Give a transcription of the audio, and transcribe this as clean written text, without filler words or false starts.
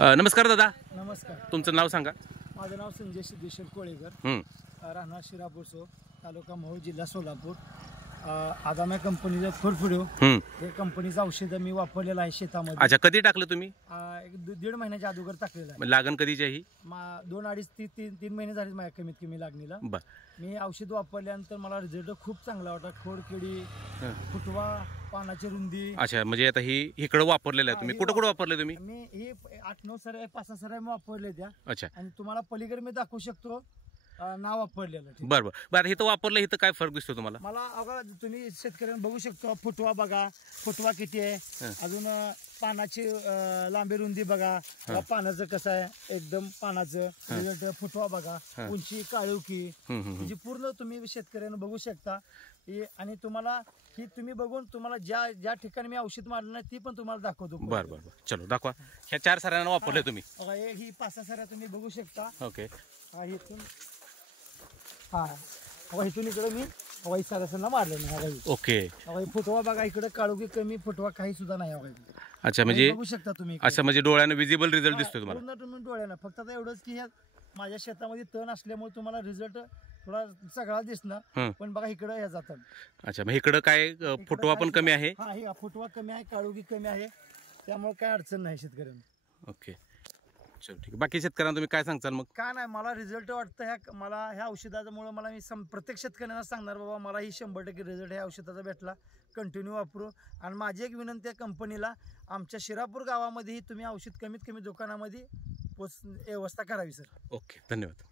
नमस्कार दादा, नमस्कार. तुमचं नाव सांगा. माझं नाव संजय सिद्धेश्वर कोळेकर, राहणार शिरापूरसो, तालुका मोहोळ, जिल्हा सोलापूर. आदामा कंपनीचं फुडफुडो हे कंपनीचं औषधं मी वापरलेलं आहे शेतामध्ये. अच्छा, कधी टाकलं तुम्ही? एक 1.5 महिन्याच्या अगोदर टाकलेलं आहे. लागण कधीची ही? 2, 2.5, 3 महिने झाले माझ्या कमीत कमी लागणीला. मी औषध वापरल्यानंतर मला रिझल्ट खूप चांगला वाटला. खोडकिडी, फुटवा, पानाची रुंदी. अच्छा, म्हणजे आता ही इकडे वापरलेलं आहे तुम्ही. कुठं कुठं वापरले तुम्ही? मी ही 8-9 सऱ्या 5-6 सऱ्या मी वापरले त्या. अच्छा, आणि तुम्हाला पलीकडे मी दाखवू शकतो नाव वापरलेलं. बरं बरं. इथं वापरलं, इथं काय फरक दिसतो तुम्हाला? मला अगं तुम्ही शेतकऱ्यांना बघू शकतो. फुटवा बघा, फुटवा किती आहे, अजून पानाची लांबी रुंदी बघा, पानाचं कसं आहे, एकदम पानाचं रिझल्ट. फुटवा बघा, उंची, काळुकी, म्हणजे पूर्ण तुम्ही शेतकऱ्यांना बघू शकता. आणि तुम्हाला ही तुम्ही बघून तुम्हाला ज्या ठिकाणी मी औषध मारलं नाही ती पण तुम्हाला दाखवतो. बरं बरं, चलो दाखवा. ह्या 4 सऱ्यांना वापरले तुम्ही? ही 5-6 सऱ्या तुम्ही बघू शकता. ओके. इथून इथून इकडे मी हवाई सरासरला मारलं नाही. ओके. फुटवा बघा, इकडे काळुकी कमी, फुटवा काही सुद्धा नाही. अच्छा, म्हणजे बघू शकता तुम्ही. अच्छा, म्हणजे डोळ्यानं विजिबल रिझल्ट दिसतोय तुम्हाला? पूर्ण तुम्ही डोळ्यानं. फक्त आता एवढंच की माझ्या शेतामध्ये तण असल्यामुळे तुम्हाला रिझल्ट थोडा सगळा दिसणार. पण बघा इकडे हे जातात. अच्छा, मग इकडं काय फुटवा पण कमी आहे? हा, फुटवा कमी आहे, काळुकी कमी आहे, त्यामुळे काय अडचण नाही शेतकऱ्यांना. ओके, चल ठीक आहे. बाकी शेतकऱ्यांना तुम्ही काय सांगताल मग? काय नाही, मला रिझल्ट वाटतं मला ह्या औषधामुळे मला मी प्रत्येक शेतकऱ्यांना सांगणार, बाबा मला ही 100% रिझल्ट ह्या औषधाचा भेटला. कंटिन्यू वापरू. आणि माझी एक विनंती आहे कंपनीला, आमच्या शिरापूर गावामध्येही तुम्ही औषध कमीत कमी दुकानामध्ये व्यवस्था करावी सर. ओके, धन्यवाद.